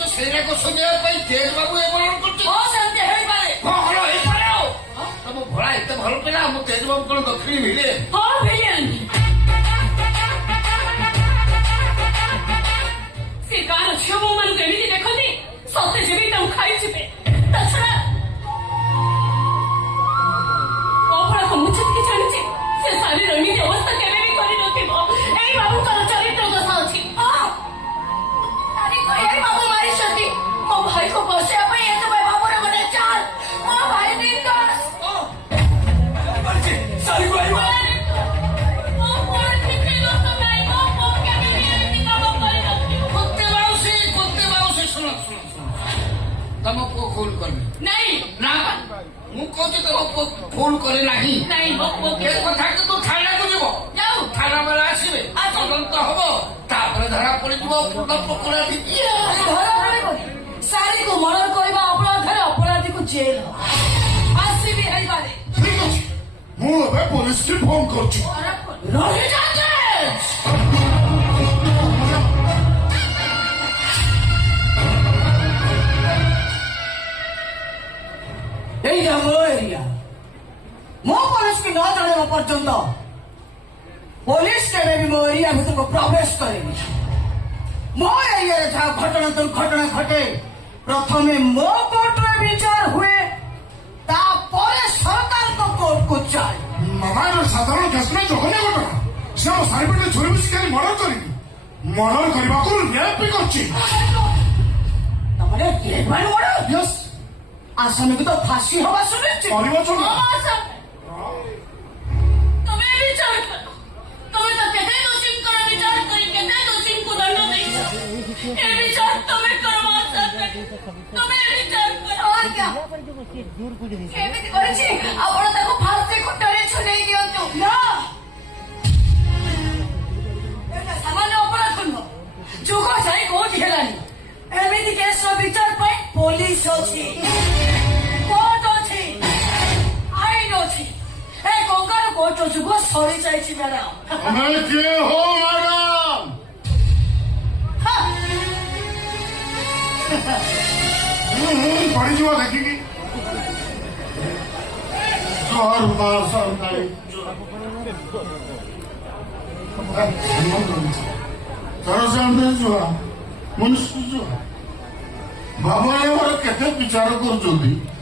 तो सेरा को सुनिया पाई तेज बाबू ए बोलन करछ हो सेमते हेई पारे हां हलो हे पारे तम भोळा एते भल पिला मु तेज बाबू कोन दक्षिणी भिले हो भिलेन से गान छबो मन केमिति देखंती सत्य जेबी तम खाई छिबे तछड़ा ओपरा को मुछत के जानिचे से सारी रणनीति अवस्था केबे भी करि नथिबो एई बाबू कर चरित्र दशा अछि अरे बाबू मारी छथि मो भाई को बसे पे ए तो बाबू रे मने चाल मो भाई दिन दस सारी को आइबा मो कोन ठीक लो तो नहीं मो को केबे भी एति काम करि नथिबो कुत्ते बाउसी सुनो तम को खून करबे नहीं ना मु कहते तम को खून करे नहीं नहीं मो को ए कथा के तू थाना को जीवो जाऊ थाना वाला आसीबे तदंत हबो तापर धरा पड़ी जीवो अपराधी धरा पड़िबो सारी को मर्डर करबा अपराध अपराधी को जेल आसी भी हेई बारे ठीक अछि मु ए पुलिस के फोन करछि रही जाते एरिया मो एरिया मो पुलिस की न जाने पर्यंत पुलिस के भी मो एरिया भीतर को प्रवेश करेगी मो एरिया रे जहाँ घटना दुर्घटना घटे प्रथमे मो कोर्ट रे विचार हुए तापरे सरकार को कोर्ट को जाए मामा साधारण केस में जगने घटना से सारी पेटे छुरी बिस्कारी मर्डर करेगी मर्डर करने को रेप भी करछि तमरे के भाई मर्डर यस आसामी को तो फांसी हवा सुनिश्चित परिवर्तन तुम्हें विचार करो तुम्हें तो कहते दोषी करो विचार करी कहते दोषी को दंड नहीं ये विचार तुम्हें करो तुम्हें विचार करो और क्या केमिति करछि आपण ताको फांसी खुंटरे छुनेई दियंतु ना एटा सामान्य अपराध न जुग जाई कोठी हेलानी एमिति केस रो विचार पई पुलिस अछि कोर्ट अछि आईन अछि ए गंगार कोर्ट जुग सरी जाइछि मैडम हमें के हो मैडम पड़ी जुआ देखिए और मार नहीं तरह से अंदर जुआ मनुष्य जुआ बाबा ये केते विचार कर